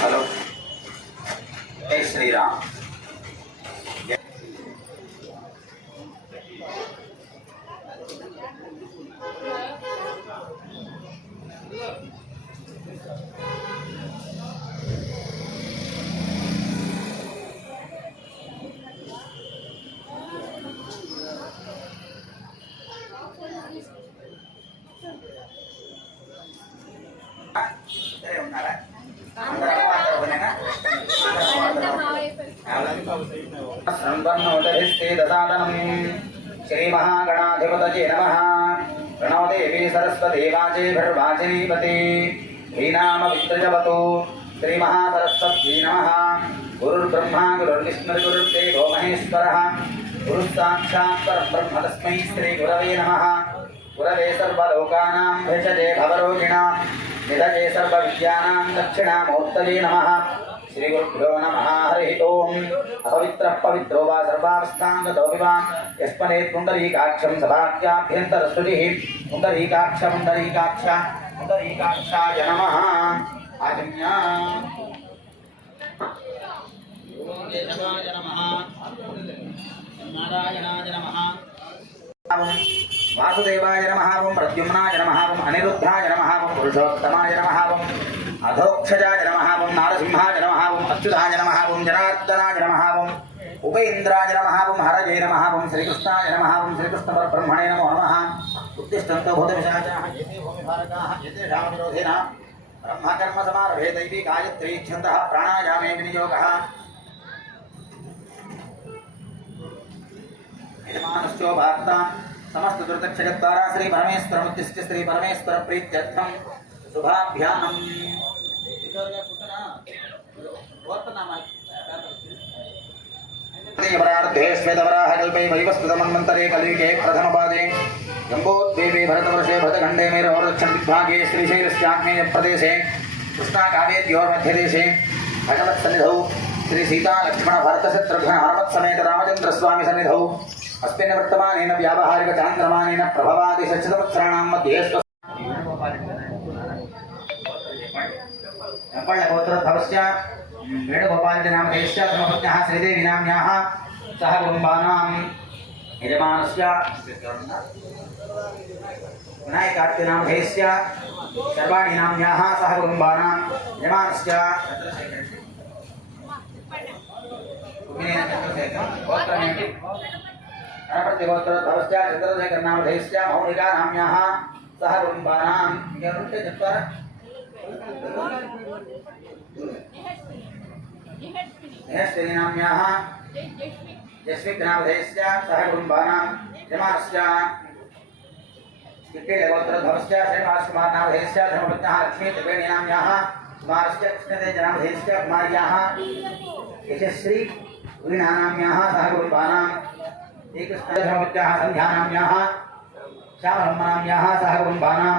Hello జై శ్రీరామ్. श्री महागणाधिपतये नमः। प्रणव देवी सरस्वती वाचे भर्वाचिनीपति श्रीनाम वित्रजवतु। श्री महासरस्वती नमः। गुरुर्ब्रह्मा गुरुर्विष्णु गुरुर्देवो महेश्वरः। गुरुसाक्षात् परब्रह्म तस्मै श्री गुरवे नमः। गुरवे सर्वलोकानां भेषजे भवरोगिणां निधये सर्वविद्यानां दक्षिणामूर्तये नमः। श्री गुरुभ्यो नमः। हरिः ओम्। अपवित्रः पवित्रो वा सर्वावस्थाङ्गतो विवा यस्मदेत् पुण्डरीकाक्षं सभाख्याभ्यन्तरस्तुतिः। पुण्डरीकाक्ष पुण्डरीकाक्ष पुण्डरीकाक्षाय नमः। आजन्य केशवाय नमः। नारायणाय नमः। वासुदेवाय नमः। प्रद्युम्नाय नमः। अनिरुद्धाय नमः। पुरुषोत्तमाय नमः। अधोक्षजाय नमः। नारसिंहाय नमः। अच्युताय नमः। जनार्दनाय नमः। उपेन्द्राय नमः। हरये नमः। श्रीकृष्णाय नमः। श्रीकृष्णपरब्रह्मणे नमो नमः। उत्तिष्ठन्तो भूतविशाचाः एते भूमिभारकाः एतेषां विरोधेन ब्रह्मकर्मसमारभे दैवी गायत्री छन्दः प्राणायामे विनियोगः। यजमानश्चो वार्ता समस्त दुर्दक्षगद्वारा श्री परमेश्वरमुद्दिश्य श्री परमेश्वर प्रीत्यर्थं शुभाभ्याम्। श्वेतवराहकल्पे वैवस्वतमन्वन्तरे कलियुगे प्रथमपादे जम्बोद्वीपे भरतवर्षे भरतखण्डे मेरुरक्षणविभागे श्रीशैलस्याग्नेयप्रदेशे कृष्णाकावेद्योर्मध्यदेशे भगवत्सन्निधौ श्री सीता लक्ष्मण भरतशत्रुघ्न हनुमत्समेत रामचन्द्रस्वामी सन्निधौ अस्मिन् वर्तमानेन व्यावहारिकचान्द्रमानेन प्रभवादिशतवत्सराणां मध्ये गोत्रधवस्य वेणुगोपालनामधेयस्य धर्मपत्न्याः श्रीदेवी नाम्न्याः सह कुटुम्बानां यजमानस्य विनायकार्तिनामधेयस्य सर्वाणि नाम्न्याः सह कुटुम्बानां यजमानस्य गणपतिगोत्रधवस्य चन्द्रशेखरनामधेयस्य मौलिका नाम्न्याः सह कुटुम्बानां नाम्न्याः यस्मिन्नामधेयस्य सह कुटुम्बानां यजमानस्य किट्टिलगोत्रधवस्य श्रीनिवासकुमारनामधेयस्य धर्मपत्न्याः लक्ष्मी त्रिवेणी नाम्न्याः कुमारस्य कृष्णतेजनामधेयस्य कुमार्याः यशस्वी वीणानाम्याः सह कुटुम्बानां श्रीकृष्णधर्मपत्न्याः सन्ध्यानाम्याः श्यामब्रह्मनाम्याः सह कुटुम्बानां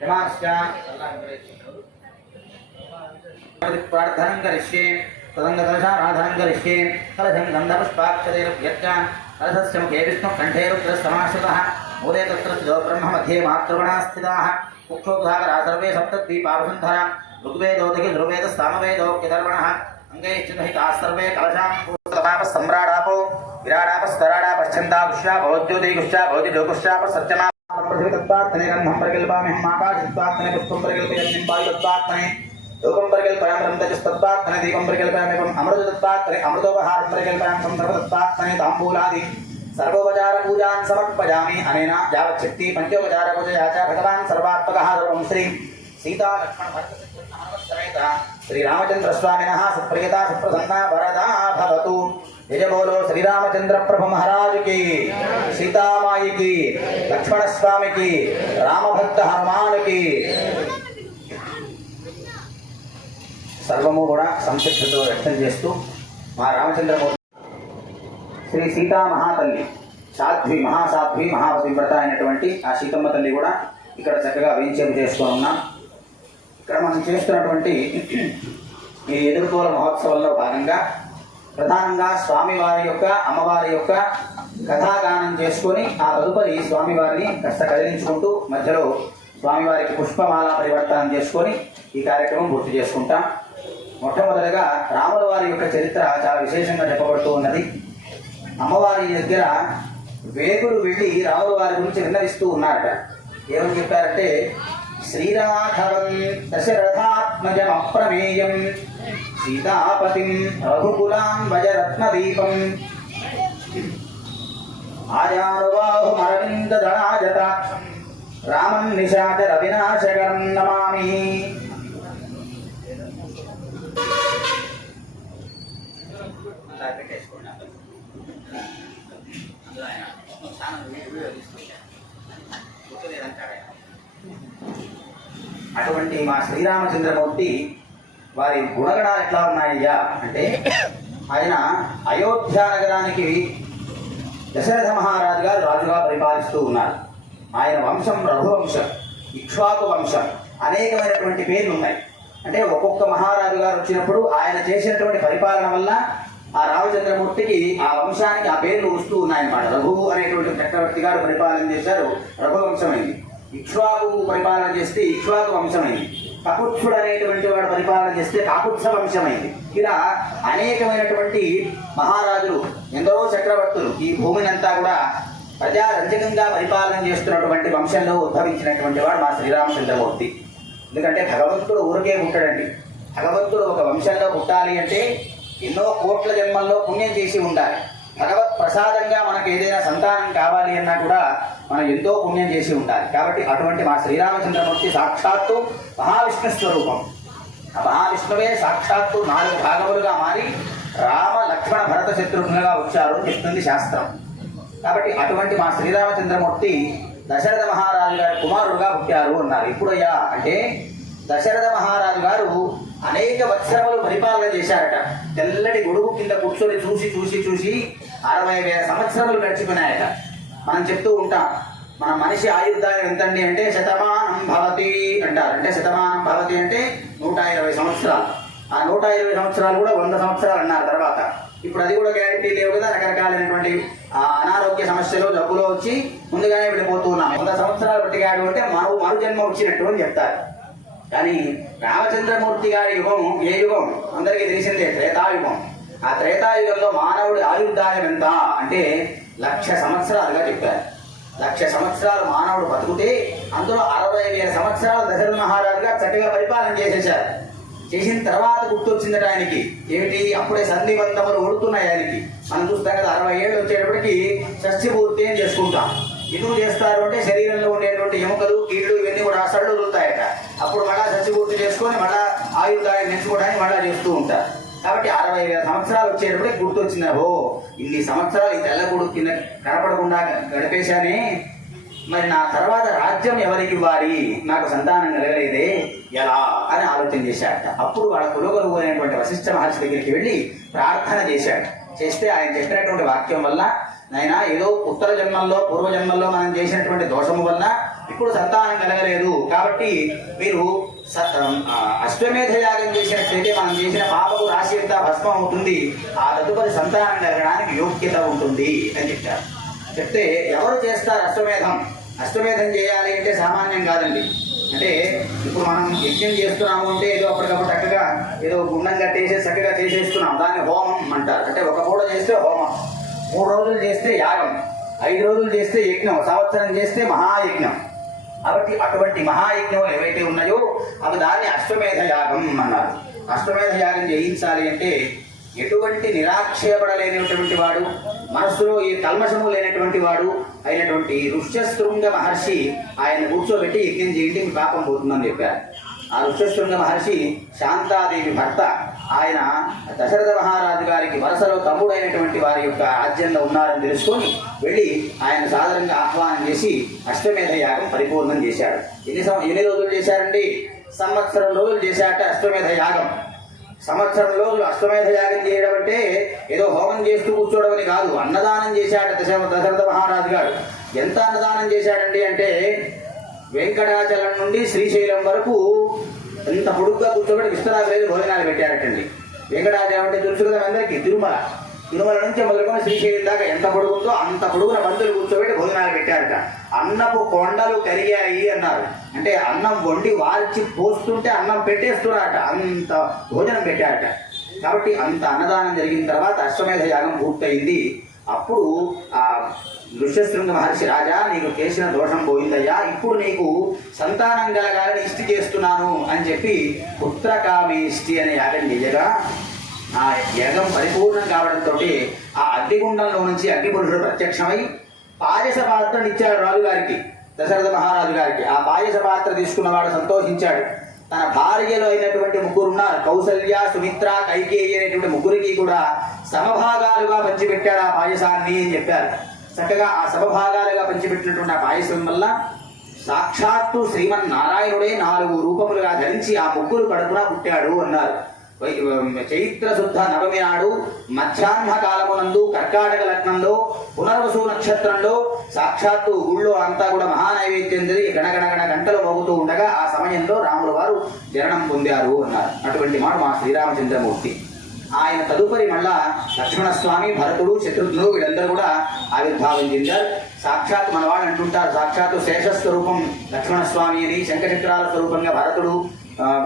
यजमानस्य प्रार्थनं करिष्ये तदङ्गकलशाराधनं करिष्ये। कलशं गन्धपुष्पाक्षतैरभ्यर्च्य कलशस्य मुखे विष्णुकण्ठे रुद्रस्तमाश्रितः मूले तत्र स्थितो ब्रह्म मध्ये मातृगणाः स्थिताः कुक्षोद्धाकराः सर्वे सप्तद्वीपावसुन्धरा ऋग्वेदोदकि ध्रुवेदस्सामवेदोक्यदर्पणः अङ्गैश्चिन्हिताः सर्वे कलशां सम्राडापो विराडापस्तराडापश्चन्दापुष्या भवद्योतिकुष्या भवतिजोकुष्यापसत्यमा पृथ्वीतत्त्वात्मने गन्धं परिकल्पाम्यहम् आकाशतत्त्वात्मने पुष्पं परिकल्पयामि वायुतत्त्वात्मने धूपं परिकल्पयामि रन्तजस्तत्त्वात्मने दीपं परिकल्पयामि अमृततत्त्वात्मने अमृतोपहारं परिकल्पयामि संसर्वतत्त्वात्मने ताम्बूलादि सर्वोपचारपूजां समर्पयामि। अनेन यावच्छक्ति पञ्चोपचारपूजया च भगवान् सर्वात्मकः सर्वं श्री सीता लक्ष्मण भरतशत्रुघ्न हनुमत्समेत श्रीरामचन्द्रस्वामिनः सुप्रियता सुप्रसन्ना वरदा भवतु। जय बोलो श्री रामचंद्र प्रभु महाराज की, सीता माई की, लक्ष्मण स्वामी की, रामभक्त हनुमान की। सर्वमु కూడా సంతృప్తితో వ్యక్తం చేస్తూ మా రామచంద్రమూర్తి శ్రీ సీతా మహాతల్లి సాధ్వి మహాసాధ్వి మహాపతివ్రత అయినటువంటి ఆ సీతమ్మ తల్లి కూడా ఇక్కడ చక్కగా వేంచేపు చేసుకొని ఉన్నాం. ఇక్కడ మనం చేస్తున్నటువంటి ఈ ఎదుర్కోల మహోత్సవంలో భాగంగా ప్రధానంగా స్వామివారి యొక్క అమ్మవారి యొక్క కథాగానం చేసుకొని ఆ తదుపరి స్వామివారిని కాస్త కదిలించుకుంటూ మధ్యలో స్వామివారికి పుష్పమాల పరివర్తనం చేసుకొని ఈ కార్యక్రమం పూర్తి చేసుకుంటాం. మొట్టమొదటిగా రాముల వారి యొక్క చరిత్ర చాలా విశేషంగా చెప్పబడుతూ ఉన్నది. అమ్మవారి దగ్గర వేగులు వెళ్ళి రాముల వారి గురించి విన్నవిస్తూ ఉన్నారట. ఏమని చెప్పారంటే, శ్రీరాఘవం దశరథాత్మజం అప్రమేయం సీతాపతిం రఘుకులాం వజరత్నదీపం ఆజానుబాహుమరవిందదళాజటాక్షం రామం నిశాచర వినాశకరం నమామి. అటువంటి మా శ్రీరామచంద్రమూర్తి వారి గుణగణాలు ఎట్లా ఉన్నాయ్యా అంటే, ఆయన అయోధ్య నగరానికి దశరథ మహారాజు గారు రాజుగా పరిపాలిస్తూ ఉన్నారు. ఆయన వంశం రఘువంశం, ఇక్ష్వాకు వంశం, అనేకమైనటువంటి పేర్లు ఉన్నాయి. అంటే ఒక్కొక్క మహారాజు గారు వచ్చినప్పుడు ఆయన చేసినటువంటి పరిపాలన వల్ల ఆ రామచంద్రమూర్తికి ఆ వంశానికి ఆ పేర్లు వస్తూ ఉన్నాయన్నమాట. రఘువు అనేటువంటి చక్రవర్తి గారు పరిపాలన చేశారు, రఘువంశమైంది. ఇక్ష్వాకు పరిపాలన చేస్తే ఇక్ష్వాకు వంశమైంది. కకుత్సుడు అనేటువంటి వాడు పరిపాలన చేస్తే కాకుత్స వంశమైంది. ఇలా అనేకమైనటువంటి మహారాజులు, ఎందరో చక్రవర్తులు ఈ భూమిని అంతా కూడా ప్రజారంజకంగా పరిపాలన చేస్తున్నటువంటి వంశంలో ఉద్భవించినటువంటి వాడు మా శ్రీరామచంద్రమూర్తి. ఎందుకంటే భగవంతుడు ఊరికే పుట్టాడండి. భగవంతుడు ఒక వంశంలో పుట్టాలి అంటే ఎన్నో కోట్ల జన్మల్లో పుణ్యం చేసి ఉండాలి. భగవత్ ప్రసాదంగా మనకు ఏదైనా సంతానం కావాలి అన్నా కూడా మనం ఎంతో పుణ్యం చేసి ఉండాలి. కాబట్టి అటువంటి మా శ్రీరామచంద్రమూర్తి సాక్షాత్తు మహావిష్ణు స్వరూపం. ఆ మహావిష్ణువే సాక్షాత్తు 4 భాగములుగా మారి రామ లక్ష్మణ భరత శత్రుఘ్నులుగా వచ్చారు అని చెప్తుంది శాస్త్రం. కాబట్టి అటువంటి మా శ్రీరామచంద్రమూర్తి దశరథ మహారాజు గారి కుమారుడుగా పుట్టారు అన్నారు. ఇప్పుడయ్యా అంటే దశరథ మహారాజు గారు అనేక వత్సరములు పరిపాలన చేశారట. తెల్లటి గొడుగు కింద కూర్చొని చూసి చూసి చూసి 60,000 సంవత్సరములు గడిచిపోయినాయట. మనం చెప్తూ ఉంటాం, మన మనిషి ఆయుర్దాయం ఎంతండి అంటే శతమానం భవతి అంటారు. అంటే శతమానం భవతి అంటే 120 సంవత్సరాలు. ఆ 120 సంవత్సరాలు కూడా 100 సంవత్సరాలు అన్నారు తర్వాత. ఇప్పుడు అది కూడా గ్యారంటీ లేవు కదా. రకరకాలైనటువంటి అనారోగ్య సమస్యలు, జబ్బులో వచ్చి ముందుగానే వెళ్ళిపోతూ ఉన్నాం. 100 సంవత్సరాలు బట్టిగాడు అంటే మరు జన్మ వచ్చినట్టు అని చెప్తారు. కానీ రామచంద్రమూర్తి గారి యుగం ఏ యుగం అందరికీ తెలిసిందే, త్రేతాయుగం. ఆ త్రేతాయుగంలో మానవుడి ఆయుర్దాయం ఎంత అంటే 1,00,000 సంవత్సరాలుగా చెప్పారు. 1,00,000 సంవత్సరాలు మానవుడు బతుకుతే అందులో 60,000 సంవత్సరాలు దశరథ మహారాజు గారు చక్కగా పరిపాలన చేసేశారు. చేసిన తర్వాత గుర్తొచ్చిందట ఆయనకి. ఏమిటి? అప్పుడే సంధిబంధములు ఉడుతున్నాయి ఆయనకి. మనం చూస్తాం కదా, 60 ఏళ్ళు వచ్చేటప్పటికి షష్ఠి పూర్తి అని చేసుకుంటాం. ఎందుకు చేస్తారు అంటే శరీరంలో ఉండేటువంటి ఎముకలు, కీళ్ళు ఇవన్నీ కూడా సళ్ళు వదులుతాయట. అప్పుడు మళ్ళా షష్ఠి పూర్తి చేసుకొని మళ్ళా ఆయుర్దాయం నేర్చుకోవడానికి మళ్ళా చేస్తూ ఉంటారు. కాబట్టి 60,000 సంవత్సరాలు వచ్చేటప్పటికి గుర్తొచ్చింది, ఓ ఇన్ని సంవత్సరాలు ఈ తెల్లగూడు కింద కనపడకుండా గడిపేశానే, మరి నా తర్వాత రాజ్యం ఎవరికి ఇవ్వాలి, నాకు సంతానం కలగలేదే ఎలా అని ఆలోచన చేశాడట. అప్పుడు వాళ్ళ కులగురువు అయినటువంటి వశిష్ఠ మహర్షి దగ్గరికి వెళ్ళి ప్రార్థన చేశాడు. చేస్తే ఆయన చెప్పినటువంటి వాక్యం వల్ల, నాయనా ఏదో ఉత్తర జన్మల్లో పూర్వజన్మల్లో మనం చేసినటువంటి దోషము వల్ల ఇప్పుడు సంతానం కలగలేదు. కాబట్టి మీరు అశ్వమేధ యాగం చేసినట్లయితే మనం చేసిన పాపకు రాశి అంతా భస్మం అవుతుంది, ఆ తదుపరి సంతానం కలగడానికి యోగ్యత ఉంటుంది అని చెప్పారు. చెప్తే ఎవరు చేస్తారు అశ్వమేధం? అశ్వమేధం చేయాలి అంటే సామాన్యం కాదండి. అంటే ఇప్పుడు మనం యజ్ఞం చేస్తున్నాము అంటే ఏదో అప్పటికప్పుడు చక్కగా ఏదో గుండం కట్టేసి చక్కగా చేసేస్తున్నాం, దాన్ని హోమం అంటారు. అంటే ఒక పూట చేస్తే హోమం, 3 రోజులు చేస్తే యాగం, 5 రోజులు చేస్తే యజ్ఞం, సంవత్సరం చేస్తే మహాయజ్ఞం. కాబట్టి అటువంటి మహాయజ్ఞం ఏవైతే ఉన్నాయో అవి దాన్ని అశ్వమేధ యాగం అన్నారు. అశ్వమేధ యాగం చేయించాలి అంటే ఎటువంటి నిరాక్షేపణ లేనటువంటి వాడు, మనస్సులో ఏ కల్మషము లేనటువంటి వాడు అయినటువంటి ఋష్యశృంగ మహర్షి ఆయన కూర్చోబెట్టి యజ్ఞం చేయండి, మీ పాపం పోతుందని చెప్పారు. ఆ ఋష్యశృంగ మహర్షి శాంతాదేవి భర్త. ఆయన దశరథ మహారాజు గారికి వరుసలో తమ్ముడైనటువంటి వారి యొక్క రాజ్యంలో ఉన్నారని తెలుసుకొని వెళ్ళి ఆయన సాధారణంగా ఆహ్వానం చేసి అశ్వమేధ యాగం పరిపూర్ణం చేశాడు. ఎన్ని రోజులు చేశారండి? 1 సంవత్సరం రోజులు చేశాట అశ్వమేధ యాగం. 1 సంవత్సరం రోజులు అశ్వమేధ యాగం చేయడం అంటే ఏదో హోమం చేస్తూ కూర్చోవడం అని కాదు. అన్నదానం చేశాట దశరథ మహారాజు గారు. ఎంత అన్నదానం చేశాడండి అంటే వెంకటాచలం నుండి శ్రీశైలం వరకు ఎంత పొడుగ్గా కూర్చోబెట్టి విశ్వనాథ భోజనాలు పెట్టారటండి. వెంకటాచలం అంటే తెలుసు కదా అందరికీ, తిరుమల. తిరుమల నుంచి మొదలుకొని శ్రీశైలం దాకా ఎంత పొడుగుందో అంత పొడుగున బంతులు కూర్చోబెట్టి భోజనాలు పెట్టారట. అన్నపు కొండలు కరిగాయి అన్నారు. అంటే అన్నం వండి వార్చి పోస్తుంటే అన్నం పెట్టేస్తున్నారట, అంత భోజనం పెట్టారట. కాబట్టి అంత అన్నదానం జరిగిన తర్వాత అశ్వమేధ యాగం పూర్తయింది. అప్పుడు ఆ ఋష్యశృంగ మహర్షి, రాజా నీకు చేసిన దోషం పోయిందయ్యా, ఇప్పుడు నీకు సంతానం కలగాలని ఇష్టి చేస్తున్నాను అని చెప్పి పుత్రకామేష్టి అనే యాగం చేయగా ఆ యాగం పరిపూర్ణం కావడంతో ఆ అగ్నిగుండంలో నుంచి అగ్నిపురుషుడు ప్రత్యక్షమై పాయస పాత్రను ఇచ్చాడు రాజుగారికి, దశరథ మహారాజు గారికి. ఆ పాయస పాత్ర తీసుకున్నవాడు సంతోషించాడు. తన భార్యలో అయినటువంటి ముగ్గురు ఉన్నారు, కౌసల్య, సుమిత్ర, కైకేయి అనేటువంటి ముగ్గురికి కూడా సమభాగాలుగా పంచిపెట్టాడు ఆ పాయసాన్ని అని చెప్పారు. చక్కగా ఆ సమభాగాలుగా పంచిపెట్టినటువంటి ఆ పాయసం వల్ల సాక్షాత్తు శ్రీమన్నారాయణుడే 4 రూపములుగా ధరించి ఆ ముగ్గురు కడుపున పుట్టాడు అన్నారు. చైత్ర శుద్ధ నవమి నాడు మధ్యాహ్న కాలమునందు కర్కాటక లగ్నంలో పునర్వసు నక్షత్రంలో సాక్షాత్తు గుళ్ళో అంతా కూడా మహానైవేద్యం జరిగి గణగణగణ గంటలు మోగుతూ ఉండగా ఆ సమయంలో రాముల వారు జననం పొందారు అన్నారు. అటువంటి మాట మా శ్రీరామచంద్రమూర్తి. ఆయన తదుపరి మళ్ళా లక్ష్మణస్వామి, భరతుడు, శత్రుఘ్నుడు వీళ్ళందరూ కూడా ఆవిర్భావం చెందారు. సాక్షాత్ మనవాడు అంటుంటారు, సాక్షాత్తు శేషస్వరూపం లక్ష్మణస్వామి అని, శంఖచక్రాల స్వరూపంగా భరతుడు,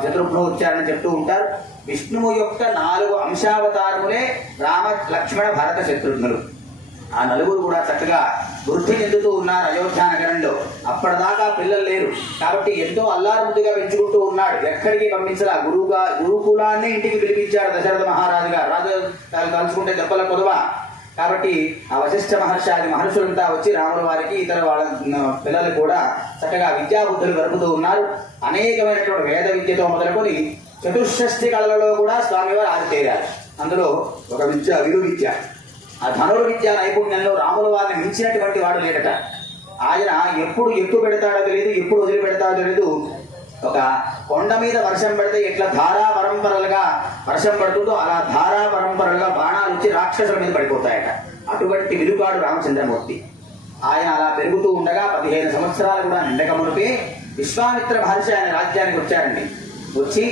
శత్రుఘ్నుడు వచ్చారని చెప్తూ ఉంటారు. విష్ణువు యొక్క 4 అంశావతారములే రామ, లక్ష్మణ, భరత, శత్రుఘ్నులు. ఆ నలుగురు కూడా చక్కగా వృద్ధి చెందుతూ ఉన్నారు అయోధ్య నగరంలో. అప్పటిదాకా పిల్లలు లేరు కాబట్టి ఎంతో అల్లారుముద్దుగా పెంచుకుంటూ ఉన్నాడు. ఎక్కడికి పంపించలా, గురుకులాన్ని ఇంటికి పిలిపించాడు దశరథ మహారాజు గారు. రాజు తలుచుకుంటే దెబ్బల కొదవా కాబట్టి ఆ వశిష్ఠ మహర్షి ఆది మహర్షులంతా వచ్చి రాముల వారికి ఇతర వాళ్ళ పిల్లలు కూడా చక్కగా విద్యాబుద్ధులు గడుపుతూ ఉన్నారు. అనేకమైనటువంటి వేద విద్యతో మొదలుకొని చతుషష్ఠి కళలలో కూడా స్వామివారు ఆరితేరారు. అందులో ఒక విద్య విలు విద్య, ఆ ధనుర్విద్యా నైపుణ్యంలో రాముల వారిని మించినటువంటి వాడు లేడట. ఆయన ఎప్పుడు ఎక్కువ పెడతాడో తెలియదు, ఎప్పుడు వదిలి పెడతాడో తెలియదు. ఒక కొండ మీద వర్షం పడితే ఎట్లా ధారా పరంపరలుగా వర్షం పడుతుందో అలా ధారా పరంపరలుగా బాణాలు వచ్చి రాక్షసుల మీద పడిపోతాయట. అటువంటి విలుగాడు రామచంద్రమూర్తి. ఆయన అలా పెరుగుతూ ఉండగా 15 సంవత్సరాలు కూడా నిండక మునిపే విశ్వామిత్ర మహర్షి ఆయన రాజ్యానికి వచ్చారండి. వచ్చి,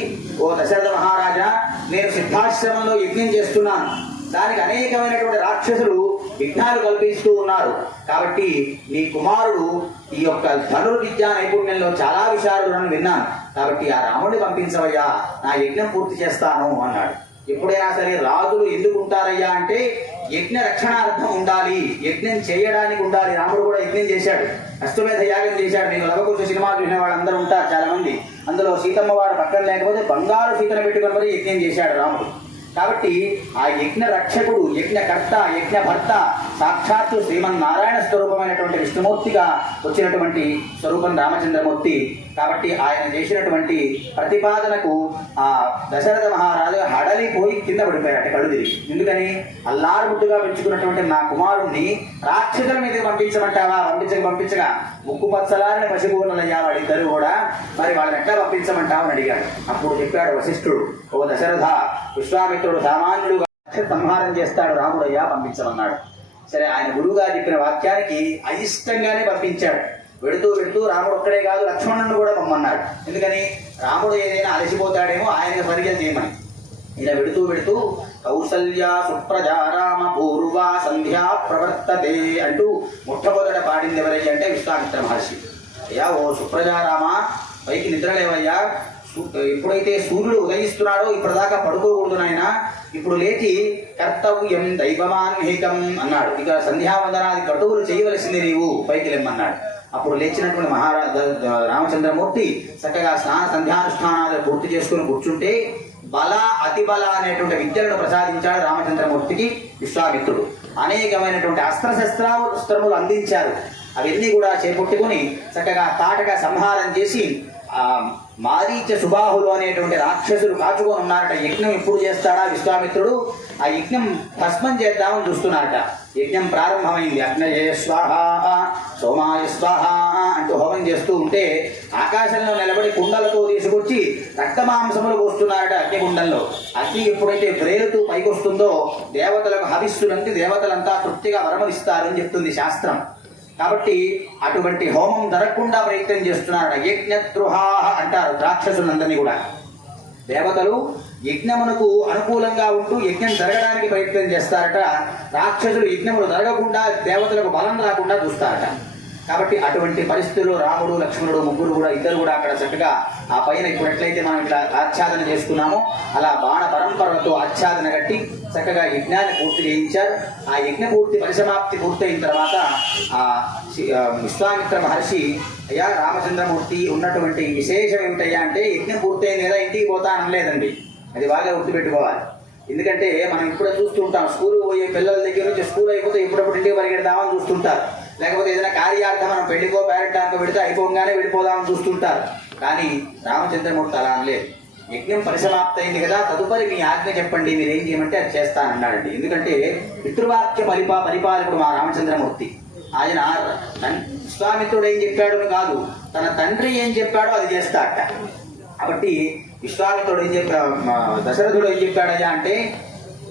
ఓ దశరథ మహారాజా, నేను సిద్ధాశ్రమంలో యజ్ఞం చేస్తున్నాను, దానికి అనేకమైనటువంటి రాక్షసులు విఘ్నాలు కల్పిస్తూ ఉన్నారు. కాబట్టి నీ కుమారుడు ఈ యొక్క ధనుర్విద్యా నైపుణ్యంలో చాలా విషయాలను విన్నాను, కాబట్టి ఆ రాముడిని పంపించవయ్యా, నా యజ్ఞం పూర్తి చేస్తాను అన్నాడు. ఎప్పుడైనా సరే రాజులు ఎందుకు ఉంటారయ్యా అంటే యజ్ఞ రక్షణార్థం ఉండాలి, యజ్ఞం చేయడానికి ఉండాలి. రాముడు కూడా యజ్ఞం చేశాడు, అశ్వమేధ యాగం చేశాడు. నేను లవకుశ సినిమా చూసిన వాళ్ళు అందరూ ఉంటారు చాలా మంది. అందులో సీతమ్మ వారు పక్కన లేకపోతే బంగారు సీతను పెట్టుకుని మరి యజ్ఞం చేశాడు రాముడు. కాబట్టి ఆ యజ్ఞ రక్షకుడు, యజ్ఞకర్త, యజ్ఞభర్త సాక్షాత్తు శ్రీమన్నారాయణ స్వరూపమైనటువంటి విష్ణుమూర్తిగా వచ్చినటువంటి స్వరూపం రామచంద్రమూర్తి. కాబట్టి ఆయన చేసినటువంటి ప్రతిపాదనకు ఆ దశరథ మహారాజు హడలిపోయి కింద పడిపోయాడు కళ్ళు తిరిగి. ఎందుకని? అల్లారుముద్దుగా పెంచుకున్నటువంటి నా కుమారుణ్ణి రాక్షసుల మీద పంపించమంటావా? పంపించగా ముక్కు పచ్చలారిని పసిగూనలయ్యా వాళ్ళిద్దరు కూడా, మరి వాళ్ళని ఎట్లా పంపించమంటావు అని అడిగాడు. అప్పుడు చెప్పాడు వశిష్ఠుడు, ఓ దశరథ, విశ్వామిత్రుడు సామాన్యుడుగా సంహారం చేస్తాడు, రాముడయ్యా పంపించమన్నాడు. సరే, ఆయన గురువుగా చెప్పిన వాక్యానికి అయిష్టంగానే పంపించాడు. వెడుతూ రాముడు ఒక్కడే కాదు లక్ష్మణుడు కూడా పంపమన్నాడు. ఎందుకని? రాముడు ఏదైనా అలసిపోతాడేమో ఆయనకు పరిచయం చేయమని. ఇలా వెడుతూ కౌసల్య సుప్రజా రామ పూర్వ సంధ్యా ప్రవర్తతే అంటూ మొట్టమొదట పాడింది ఎవరయ్యా అంటే విశ్వామిత్ర మహర్షి. అయ్యా ఓ సుప్రజారామ, పైకి నిద్రలేవయ్యా, ఎప్పుడైతే సూర్యుడు ఉదయిస్తున్నాడో ఇప్పటిదాకా పడుకోకూడదు నాయన, ఇప్పుడు లేచి కర్తవ్యం దైవమాన్హికం అన్నాడు. ఇక సంధ్యావందనాది కటువులు చేయవలసింది నీవు, పైకి లెమ్మన్నాడు. అప్పుడు లేచినటువంటి రామచంద్రమూర్తి చక్కగా స్నాన సంధ్యానుష్ఠానాలు పూర్తి చేసుకుని కూర్చుంటే బల అతిబల అనేటువంటి విద్యలను ప్రసాదించాడు రామచంద్రమూర్తికి విశ్వామిత్రుడు. అనేకమైనటువంటి అస్త్రశస్త్రములు అందించారు. అవన్నీ కూడా చేపట్టుకుని చక్కగా తాటగా సంహారం చేసి మారీచ సుబాహులు అనేటువంటి రాక్షసులు కాచుకొని ఉన్నారట. యజ్ఞం ఎప్పుడు చేస్తాడా విశ్వామిత్రుడు? ఆ యజ్ఞం భస్మం చేద్దామని చూస్తున్నారట. యజ్ఞం ప్రారంభమైంది. అగ్నయే స్వాహ, సోమాయ స్వాహ అంటూ హోమం చేస్తూ ఉంటే ఆకాశంలో నిలబడి కుండలతో తీసుకొచ్చి రక్తమాంసములు పోస్తున్నారట అగ్నిగుండంలో. అగ్ని ఎప్పుడైతే ప్రేరుతూ పైకొస్తుందో దేవతలకు హవిస్సులంటే దేవతలంతా తృప్తిగా వరమనిస్తారని చెప్తుంది శాస్త్రం. కాబట్టి అటువంటి హోమం జరగకుండా ప్రయత్నం చేస్తున్నారట. యజ్ఞద్రోహా అంటారు రాక్షసులందరినీ కూడా. దేవతలు యజ్ఞమునకు అనుకూలంగా ఉంటూ యజ్ఞం జరగడానికి ప్రయత్నం చేస్తారట. రాక్షసులు యజ్ఞములు జరగకుండా దేవతలకు బలం రాకుండా చూస్తారట. కాబట్టి అటువంటి పరిస్థితుల్లో రాముడు లక్ష్మణుడు ముగ్గురు కూడా ఇద్దరు కూడా అక్కడ చక్కగా ఆ పైన ఇప్పుడు ఎట్లయితే మనం ఇట్లా ఆచ్ఛాదన చేసుకున్నామో అలా బాణ పరంపరలతో ఆచ్ఛాదన కట్టి చక్కగా యజ్ఞాన్ని పూర్తి చేయించారు. ఆ యజ్ఞ పూర్తి పరిసమాప్తి పూర్తయిన తర్వాత ఆ విశ్వామిత్ర మహర్షి అయ్యా రామచంద్రమూర్తి ఉన్నటువంటి విశేషం ఏమిటయ్యా అంటే యజ్ఞం పూర్తయింది కదా ఇంటికి పోతా అనలేదండి. అది బాగా గుర్తుపెట్టుకోవాలి. ఎందుకంటే మనం ఇప్పుడు చూస్తూ ఉంటాం స్కూల్ పోయే పిల్లల దగ్గర నుంచి స్కూల్ అయిపోతే ఎప్పుడప్పుడు ఇంటికి పరిగెడదామని చూస్తుంటారు. లేకపోతే ఏదైనా కార్యార్థం మనం పెళ్లికో పేరెంటానికో పెడితే అయిపోగానే వెళ్ళిపోదామని చూస్తుంటారు. కానీ రామచంద్రమూర్తి అలా అనలేదు. యజ్ఞం పరిసమాప్తి అయింది కదా తదుపరి మీ ఆజ్ఞ చెప్పండి మీరు ఏం చేయమంటే అది చేస్తానన్నాడండి. ఎందుకంటే పితృవాక్య పరిపాలకుడు మా రామచంద్రమూర్తి. ఆయన విశ్వామిత్రుడు ఏం చెప్పాడు కాదు తన తండ్రి ఏం చెప్పాడో అది చేస్తాడట. కాబట్టి విశ్వామిత్రుడు ఏం చెప్పాడు దశరథుడు ఏం చెప్పాడయ్యా అంటే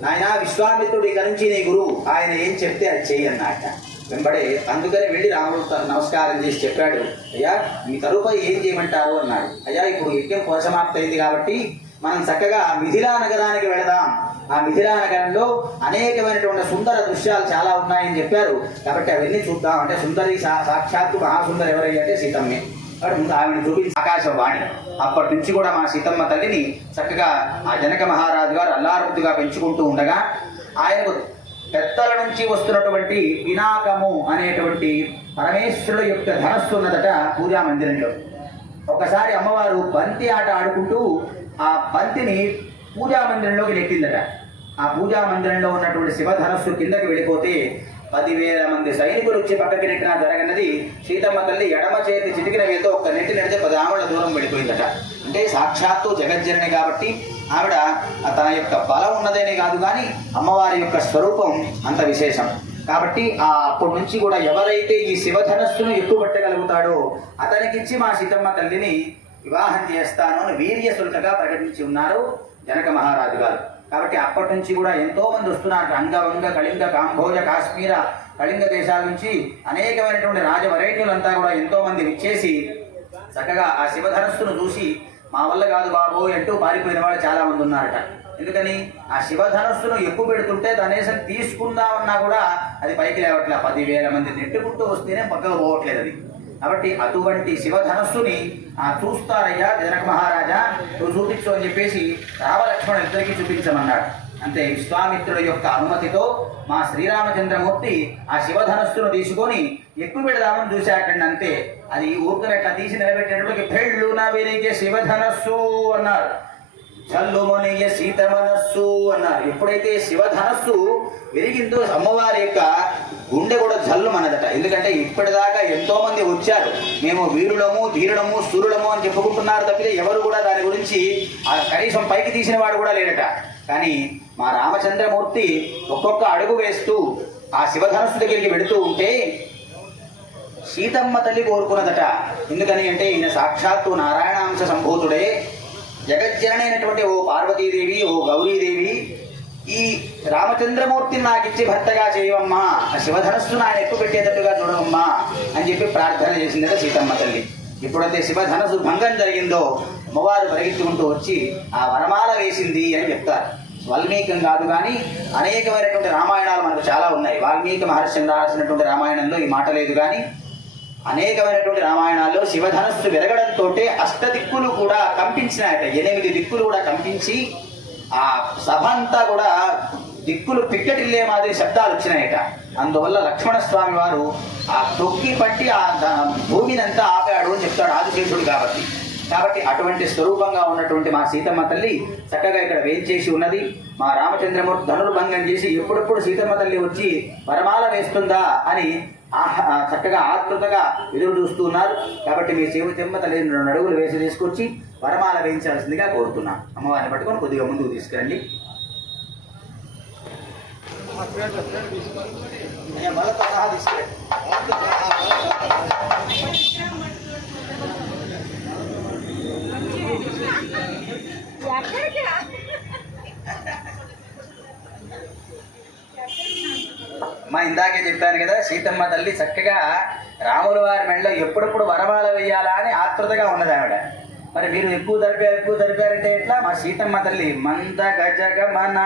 నాయన విశ్వామిత్రుడు ఇక నుంచి నీ గురువు ఆయన ఏం చెప్తే అది చెయ్యి అన్నట్ట. వెంబడే అందుకని వెళ్ళి రాముడు నమస్కారం చేసి చెప్పాడు అయ్యా మీ తరుపై ఏం చేయమంటారు అన్నాడు. అయ్యా ఇప్పుడు యజ్ఞం పరిసమాప్తి అయింది కాబట్టి మనం చక్కగా మిథిలా నగరానికి వెళదాం. ఆ మిథిలా నగరంలో అనేకమైనటువంటి సుందర దృశ్యాలు చాలా ఉన్నాయని చెప్పారు. కాబట్టి అవన్నీ చూద్దాం అంటే సుందరి సాక్షాత్తు మహాసుందరి ఎవరయ్యా అంటే సీతమ్మే. కాబట్టి ముందు ఆవిడ చూపించి ఆకాశవాణి అప్పటి నుంచి కూడా మా సీతమ్మ తల్లిని చక్కగా ఆ జనక మహారాజు గారు అల్లారుద్దుగా పెంచుకుంటూ ఉండగా ఆయనకు పెద్దల నుంచి వస్తున్నటువంటి పినాకము అనేటువంటి పరమేశ్వరుడు యొక్క ధనస్సు ఉన్నదట పూజా మందిరంలో. ఒకసారి అమ్మవారు బంతి ఆట ఆడుకుంటూ ఆ బంతిని పూజా మందిరంలోకి నెట్టిందట. ఆ పూజా మందిరంలో ఉన్నటువంటి శివధనస్సు కిందకి వెళ్ళిపోతే 10,000 మంది సైనికులు వచ్చి పక్కకి నెట్టినా జరగన్నది సీతమ్మ తల్లి ఎడమ చేతి చిటికిన వేతో ఒక్క నెట్టి నెడితే 10 ఆమల దూరం వెళ్ళిపోయిందట. అంటే సాక్షాత్తు జగజ్జనని కాబట్టి ఆవిడ తన యొక్క బలం ఉన్నదేనే కాదు కానీ అమ్మవారి యొక్క స్వరూపం అంత విశేషం. కాబట్టి అప్పటి నుంచి కూడా ఎవరైతే ఈ శివధనస్సును ఎక్కుపట్టగలుగుతాడో అతనికిచ్చి మా సీతమ్మ తల్లిని వివాహం చేస్తాను అని వీర్యశుల్కగా ప్రకటించి ఉన్నారు జనక మహారాజు గారు. కాబట్టి అప్పటి నుంచి కూడా ఎంతో మంది వస్తున్నారు. అంగవంగ కళింగ కాంభోజ కాశ్మీర కళింగ దేశాల నుంచి అనేకమైనటువంటి రాజవరేణ్యులంతా కూడా ఎంతో మంది విచ్చేసి చక్కగా ఆ శివధనస్సును చూసి మా వల్ల కాదు బాబోయ్ అంటూ పారిపోయిన వాళ్ళు చాలా మంది ఉన్నారట. ఎందుకని ఆ శివధనస్సును ఎక్కువ పెడుతుంటే ధనేశం తీసుకుందామన్నా కూడా అది పైకి లేవట్లే. 10,000 మంది నెట్టుకుంటూ వస్తేనే పక్కకు పోవట్లేదు అది. కాబట్టి అటువంటి శివధనస్సుని చూస్తారయ్యా జనక మహారాజా నువ్వు చూపించు అని చెప్పేసి రామలక్ష్మణుడు ఇద్దరికి చూపించమన్నాడు. అంతే విశ్వామిత్రుడి యొక్క అనుమతితో మా శ్రీరామచంద్రమూర్తి ఆ శివధనస్సును తీసుకొని ఎక్కువ పెడదామని చూశాకండి. అంతే అది ఊరికనట్లా తీసి నిలబెట్టేటప్పటికి పెళ్ళున విరిగే శివధనస్సు అన్నారు. చల్లుమొనియ సీత మనస్సు అన్నారు. ఎప్పుడైతే శివధనస్సు విరిగిందో అమ్మవారి యొక్క గుండె కూడా జల్లు మనదట. ఎందుకంటే ఇప్పటిదాకా ఎంతో మంది వచ్చారు మేము వీరులము ధీరులము సూర్యులము అని చెప్పుకుంటున్నారు తప్పితే ఎవరు కూడా దాని గురించి కనీసం పైకి తీసిన వాడు కూడా లేడట. కానీ మా రామచంద్రమూర్తి ఒక్కొక్క అడుగు వేస్తూ ఆ శివధనస్సు దగ్గరికి వెళుతూ ఉంటే సీతమ్మ తల్లి కోరుకున్నదట. ఎందుకని అంటే ఈయన సాక్షాత్తు నారాయణాంశ సంభూతుడే జగజ్జనని అయినటువంటి ఓ పార్వతీదేవి ఓ గౌరీదేవి ఈ రామచంద్రమూర్తిని నాకు ఇచ్చి భర్తగా చేయవమ్మా ఆ శివధనస్సును ఆయన ఎక్కువ పెట్టేటట్టుగా చూడవమ్మా అని చెప్పి ప్రార్థన చేసిందట సీతమ్మ తల్లి. ఎప్పుడైతే శివధనస్సు భంగం జరిగిందో అమ్మవారు పరిగెత్తుకుంటూ వచ్చి ఆ వరమాల వేసింది అని చెప్తారు. వాల్మీకం కాదు కానీ అనేకమైనటువంటి రామాయణాలు మనకు చాలా ఉన్నాయి. వాల్మీకి మహర్షిని రాసినటువంటి రామాయణంలో ఈ మాట లేదు కానీ అనేకమైనటువంటి రామాయణాల్లో శివధనస్సు విరగడంతో అష్టదిక్కులు కూడా కంపించినాయట. 8 దిక్కులు కూడా కంపించి ఆ సభ అంతా కూడా దిక్కులు పిక్కటిల్లే మాదిరి శబ్దాలు వచ్చినాయట. అందువల్ల లక్ష్మణస్వామి వారు ఆ తొక్కి పట్టి ఆ భూమిని అంతా ఆపాడు అని చెప్తాడు ఆదిశేషుడు కాబట్టి. కాబట్టి అటువంటి స్వరూపంగా ఉన్నటువంటి మా సీతమ్మ తల్లి చక్కగా ఇక్కడ వేంచేసి ఉన్నది. మా రామచంద్రమూర్తి ధనుర్భంగం చేసి ఎప్పుడెప్పుడు సీతమ్మ తల్లి వచ్చి వరమాల వేస్తుందా అని చక్కగా ఆతృతగా ఎదురు చూస్తున్నారు. కాబట్టి మీ సీతమ్మ తల్లి 2 అడుగులు వేసి తీసుకొచ్చి వరమాల వేయించాల్సిందిగా కోరుతున్నాం. అమ్మవారిని పట్టుకొని కొద్దిగా ముందుకు తీసుకురండి. మా ఇందాకే చెప్పాను కదా సీతమ్మ తల్లి చక్కగా రాముల వారి మెడలో ఎప్పుడెప్పుడు వరమాల వేయాలా అని ఆతృతగా ఉన్నది ఆవిడ. మరి మీరు ఎక్కువ జరిపారంటే ఎట్లా? మా సీతమ్మ తల్లి మంద గజగమన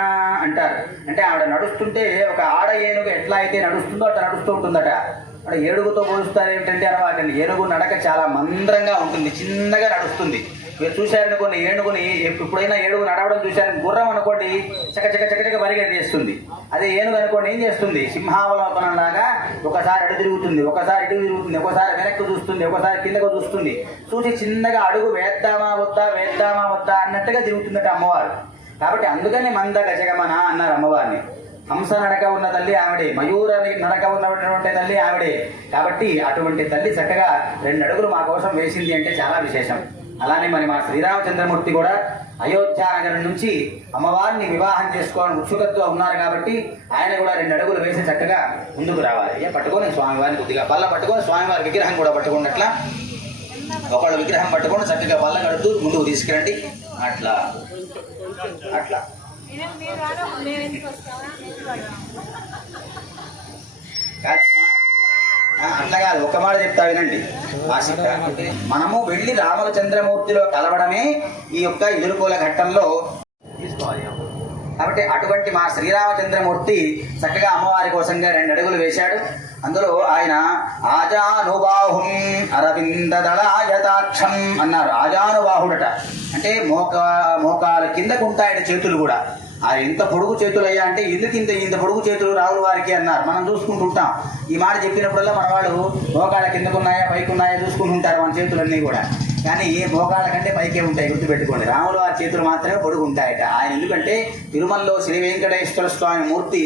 అంటారు. అంటే ఆవిడ నడుస్తుంటే ఒక ఆడ ఏనుగు ఎట్లా అయితే నడుస్తుందో అట్లా నడుస్తూ ఉంటుందట. అక్కడ ఏనుగుతో పోలుస్తారు ఏమిటంటే అనమాట, ఏనుగు నడక చాలా మంద్రంగా ఉంటుంది, చిన్నగా నడుస్తుంది. మీరు చూశారనుకోండి ఏనుగుని, ఎప్పుడైనా ఏనుగు నడవడం చూశారని, గుర్రం అనుకోండి చకచక పరిగెత్తి చేస్తుంది. అదే ఏనుగు అనుకోండి ఏం చేస్తుంది, సింహావలోకనం లాగా ఒకసారి అడు తిరుగుతుంది, ఒకసారి ఇటు తిరుగుతుంది, ఒకసారి వెనక్కి చూస్తుంది, ఒకసారి కిందకు చూస్తుంది. చూసి చిన్నగా అడుగు వేద్దామా వద్దా అన్నట్టుగా తిరుగుతుందట అమ్మవారు. కాబట్టి అందుకని మంద గజగమన అన్నారు అమ్మవారిని. హంస నడక ఉన్న తల్లి ఆవిడే, మయూర నడక ఉన్నటువంటి తల్లి ఆవిడే. కాబట్టి అటువంటి తల్లి చక్కగా 2 అడుగులు మా కోసం వేసింది అంటే చాలా విశేషం. అలానే మరి మా శ్రీరామచంద్రమూర్తి కూడా అయోధ్య నగరం నుంచి అమ్మవారిని వివాహం చేసుకోవాలని ఉత్సుకతతో ఉన్నారు. కాబట్టి ఆయన కూడా 2 అడుగులు వేసి చక్కగా ముందుకు రావాలి. పట్టుకొని స్వామివారిని కొద్దిగా బల్ల పట్టుకొని స్వామివారి విగ్రహం కూడా పట్టుకున్నట్లా ఒకళ్ళు విగ్రహం పట్టుకొని చక్కగా బల్ల కడుతూ ముందుకు తీసుకురండి. అట్లా అట్లా అట్లా కాదు, ఒక మాట చెప్తా వినండి. మనము వెళ్ళి రామచంద్రమూర్తిలో కలవడమే ఈ యొక్క ఎదుర్కోల ఘట్టంలో తీసుకోవాలి. కాబట్టి అటువంటి మా శ్రీరామచంద్రమూర్తి చక్కగా అమ్మవారి కోసంగా 2 అడుగులు వేశాడు. అందులో ఆయన ఆజానుబాహుం అరవింద దళాయతాక్షం అన్నారు. ఆజానుబాహుడట అంటే మోకాల కిందకు ఉంటాయట చేతులు కూడా. ఎంత పొడుగు చేతులు అయ్యా అంటే ఎందుకు ఇంత పొడుగు చేతులు రావుల వారికి అన్నారు. మనం చూసుకుంటుంటాం. ఈ మాట చెప్పినప్పుడల్లా మన వాళ్ళు మోకాళ్ళ కిందకున్నాయా పైకున్నాయా చూసుకుంటుంటారు మన చేతులన్నీ కూడా. కానీ మోకాళ్ళ కంటే పైకే ఉంటాయి, గుర్తుపెట్టుకోండి. రాముల వారి చేతులు మాత్రమే పొడుగు ఉంటాయట. ఆయన ఎందుకంటే తిరుమలలో శ్రీ వెంకటేశ్వర స్వామి మూర్తి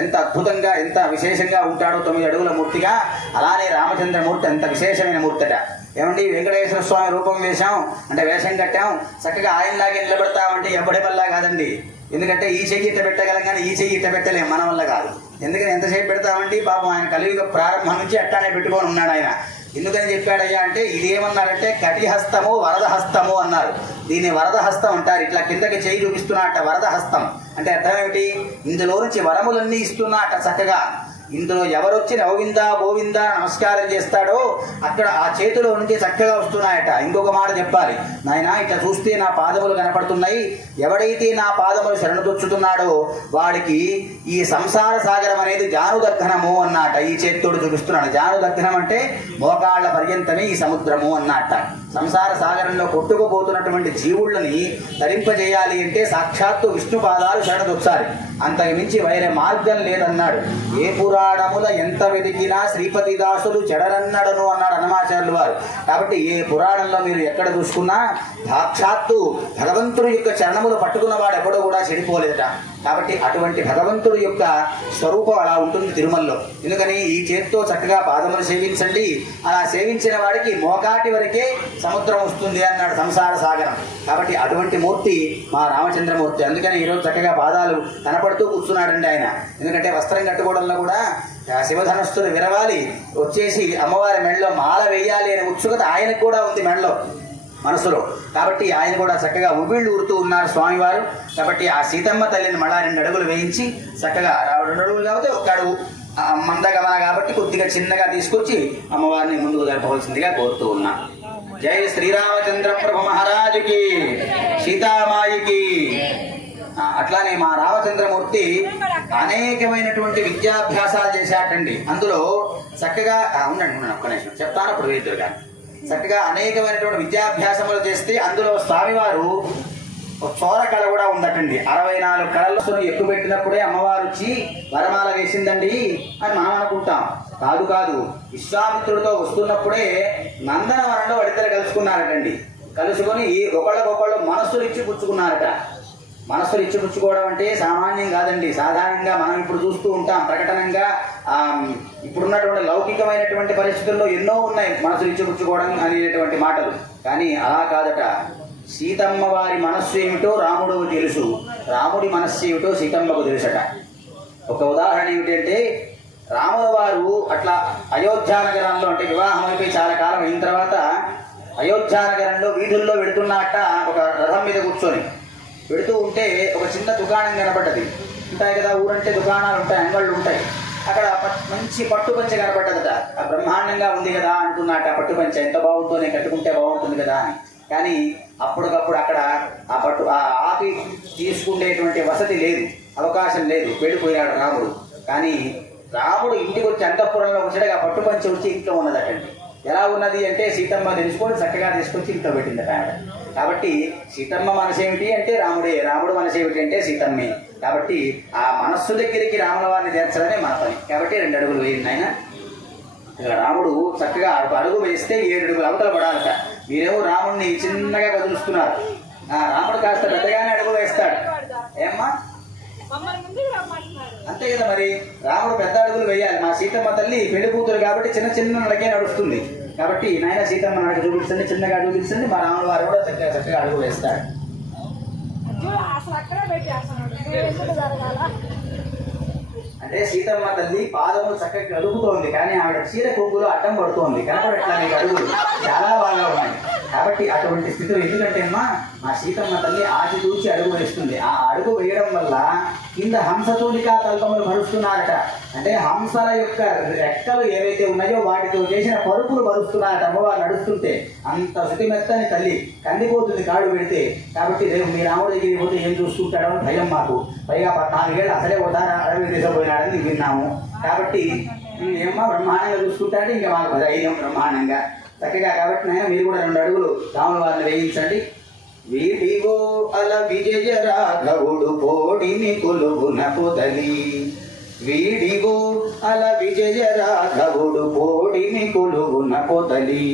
ఎంత అద్భుతంగా ఎంత విశేషంగా ఉంటాడో 9 అడుగుల మూర్తిగా, అలానే రామచంద్రమూర్తి అంత విశేషమైన మూర్తట. ఏమండి వెంకటేశ్వర స్వామి రూపం వేశాం అంటే వేషం కట్టాం, చక్కగా ఆయనలాగే నిలబెడతామంటే ఎవ్వడి వల్ల కాదండి. ఎందుకంటే ఈ చెయ్యి ఇట్ట పెట్టగలం కానీ ఈ చెయ్యి ఇట్ట పెట్టలేం, మన వల్ల కాదు. ఎందుకని ఎంతసేపు పెడతామంటే పాపం ఆయన కలియుగ ప్రారంభం నుంచి అట్టానే పెట్టుకొని ఉన్నాడు ఆయన. ఎందుకని చెప్పాడయ్యా అంటే ఇది ఏమన్నారంటే కటిహస్తము వరదహస్తము అన్నారు. దీన్ని వరదహస్తం అంటారు. ఇట్లా కిందకి చేయి చూపిస్తున్నట్ట వరదహస్తం అంటే అర్థం ఏమిటి, ఇందులో నుంచి వరములన్నీ ఇస్తున్నట్ట చక్కగా. ఇందులో ఎవరొచ్చి గోవిందా గోవిందా నమస్కారం చేస్తాడో అక్కడ ఆ చేతిలో నుంచి చక్కగా వస్తున్నాయట. ఇంకొక మాట చెప్పాలి, నాయన ఇట్లా చూస్తే నా పాదములు కనపడుతున్నాయి, ఎవడైతే నా పాదములు శరణుదొచ్చుతున్నాడో వాడికి ఈ సంసార సాగరం అనేది జానుదగ్ధనము అన్నట. ఈ చేతితోడు చూపిస్తున్నాడు. జానుదగ్ధనం అంటే మోకాళ్ల పర్యంతమే ఈ సముద్రము అన్నట. సంసార సాగరంలో కొట్టుకుపోతున్నటువంటి జీవుళ్ళని తరింపజేయాలి అంటే సాక్షాత్తు విష్ణు పాదాలు శరణదొచ్చాలి, అంతకు మించి వేరే మార్గం లేదన్నాడు. ఏ పురాణముల ఎంత వెతికినా శ్రీపతి దాసులు చెడరన్నడను అన్నాడు హనుమాచార్యులు వారు. కాబట్టి ఏ పురాణంలో మీరు ఎక్కడ చూసుకున్నా సాక్షాత్తు భగవంతుడి యొక్క చరణములు పట్టుకున్నవాడు ఎప్పుడూ కూడా చెడిపోలేదట. కాబట్టి అటువంటి భగవంతుడి యొక్క స్వరూపం అలా ఉంటుంది తిరుమలలో. ఎందుకని ఈ చేతితో చక్కగా పాదములు సేవించండి, అలా సేవించిన వాడికి మోకాటి వరకే సముద్రం వస్తుంది అన్నాడు సంసార సాగరం. కాబట్టి అటువంటి మూర్తి మా రామచంద్రమూర్తి. అందుకని ఈరోజు చక్కగా పాదాలు కనపడుతూ కూర్చున్నాడండి ఆయన. ఎందుకంటే వస్త్రం కట్టుకోవడంలో కూడా శివధనుస్సులు విరవాలి, వచ్చేసి అమ్మవారి మెడలో మాల వేయాలి అనే ఉత్సుకత ఆయనకు కూడా ఉంది మెడలో మనసులో. కాబట్టి ఆయన కూడా చక్కగా ఉబిళ్ళు ఊరుతూ ఉన్నారు స్వామివారు. కాబట్టి ఆ సీతమ్మ తల్లిని మళ్ళా 2 అడుగులు వేయించి చక్కగా 2 అడుగులు కాబట్టి 1 అడుగు మందగమన కాబట్టి కొద్దిగా చిన్నగా తీసుకొచ్చి అమ్మవారిని ముందుకు జరపవలసిందిగా కోరుతూ ఉన్నా. జై శ్రీరామచంద్ర ప్రభు మహారాజుకి, సీతామాయికి. అట్లానే మా రామచంద్రమూర్తి అనేకమైనటువంటి విద్యాభ్యాసాలు చేశాటండి. అందులో చక్కగా ఉండండి ఒక్క నిమిషం చెప్తాను, అప్పుడు వేద్దరు కానీ. చక్కగా అనేకమైనటువంటి విద్యాభ్యాసములు చేస్తే అందులో స్వామివారు చోర కళ కూడా ఉందటండి. 64 కళలను ఎక్కువ పెట్టినప్పుడే అమ్మవారు వచ్చి వరమాల వేసిందండి అని మనం అనుకుంటాం. కాదు, విశ్వామిత్రుడితో వస్తున్నప్పుడే నందనవనంలో వాడిద్దరు కలుసుకున్నారటండి. కలుసుకొని ఒకళ్ళకొకళ్ళు మనస్సులు ఇచ్చి పుచ్చుకున్నారట. మనస్సులు ఇచ్చి పుచ్చుకోవడం అంటే సామాన్యం కాదండి. సాధారణంగా మనం ఇప్పుడు చూస్తూ ఉంటాం ప్రకటనంగా. ఇప్పుడున్నటువంటి లౌకికమైనటువంటి పరిస్థితుల్లో ఎన్నో ఉన్నాయి మనసులు ఇచ్చి పుచ్చుకోవడం అనేటువంటి మాటలు. కానీ అలా కాదట. సీతమ్మ వారి మనస్సు ఏమిటో రాముడు తెలుసు, రాముడి మనస్సు ఏమిటో సీతమ్మకు తెలుసట. ఒక ఉదాహరణ ఏమిటంటే, రాముల వారు అట్లా అయోధ్యానగరంలో అంటే వివాహం అయిపోయి చాలా కాలం అయిన తర్వాత అయోధ్యానగరంలో వీధుల్లో వెళుతున్నట్ట ఒక రథం మీద కూర్చొని వెళుతూ ఉంటే ఒక చిన్న దుకాణం కనపడ్డది. ఉంటాయి కదా ఊరంటే దుకాణాలు ఉంటాయి, అంగళ్ళు ఉంటాయి. అక్కడ మంచి పట్టు పంచె కనపడ్డదట. ఆ బ్రహ్మాండంగా ఉంది కదా అంటున్నట్టు. ఆ పట్టు పంచె ఎంత బాగుందో, నేను కట్టుకుంటే బాగుంటుంది కదా అని. కానీ అప్పటికప్పుడు అక్కడ ఆ ఆకి తీసుకునేటువంటి వసతి లేదు, అవకాశం లేదు. వెళ్ళిపోయాడు రాముడు. కానీ రాముడు ఇంటికి వచ్చి అంతఃపురంలో వచ్చాడు. ఆ పట్టు పంచె వచ్చి ఇంట్లో ఉన్నదటండి. ఎలా ఉన్నది అంటే సీతమ్మ తెలుసుకొని చక్కగా తీసుకొచ్చి ఇంట్లో పెట్టిందట ఆవిడ. కాబట్టి సీతమ్మ మనసు ఏమిటి అంటే రాముడే, రాముడు మనసు ఏమిటి అంటే సీతమ్మే. కాబట్టి ఆ మనస్సు దగ్గరికి రాముల వారిని చేర్చడమే మన పని. కాబట్టి 2 అడుగులు వేయండి ఆయన. రాముడు చక్కగా అడుగు వేస్తే 7 అడుగులు అవతల పడాలట. మీరేమో రాముడిని చిన్నగా కదులుస్తున్నారు. రాముడు కాస్త పెద్దగానే అడుగు వేస్తాడు. ఏమ్మా అంతే కదా మరి. రాముడు పెద్ద అడుగులు వేయాలి. మా సీతమ్మ తల్లి పెళ్లి కూతురు కాబట్టి చిన్న చిన్న నడకే నడుస్తుంది. కాబట్టి నాయన సీతమ్మ నడక చూపించండి, చిన్నగా చూపించండి. మా రాముల వారు కూడా చక్కగా అడుగు వేస్తాడు. అంటే సీతమ్మ తల్లి పాదములు చక్కగా కలుపుతోంది, కానీ ఆవిడ చీర కొంగులో అడ్డం పడుతోంది. కనపడట్లా మీకు అడుగులు చాలా బాగా ఉన్నాయి. కాబట్టి అటువంటి స్థితిలో ఎందుకంటే అమ్మా మా సీతమ్మ తల్లి ఆచి తూచి అడుగు వేస్తుంది. ఆ అడుగు వేయడం వల్ల కింద హంసతూలికా తల్పములు భరుస్తున్నారట. అంటే హంసల యొక్క రెక్కలు ఏవైతే ఉన్నాయో వాటితో చేసిన పరుపులు భరుస్తున్నారట. అమ్మవారు నడుస్తుంటే అంత శృతిమెత్తని తల్లి కందిపోతుంది కాడు పెడితే. కాబట్టి రేపు మీ రాముడి దగ్గరికి పోతే ఏం చూసుకుంటాడో అని భయం మాకు. పైగా 14 ఏళ్ళు అసలే పోతారా అడవి తీసుకుపోయినాడని విన్నాము. కాబట్టి ఏమో బ్రహ్మాండంగా చూసుకుంటాడు. ఇంకా మాకు ధైర్యం బ్రహ్మాండంగా చక్కగా. కాబట్టి నేను మీరు కూడా 2 అడుగులు రాముల వారిని వేయించండి. వీడిగో అల విజయ రాఘవుడు పోడిని కొలుగున పొదలి, వీడిగో అల విజయ రాఘవుడు పోడిని కొలుగున పొదలి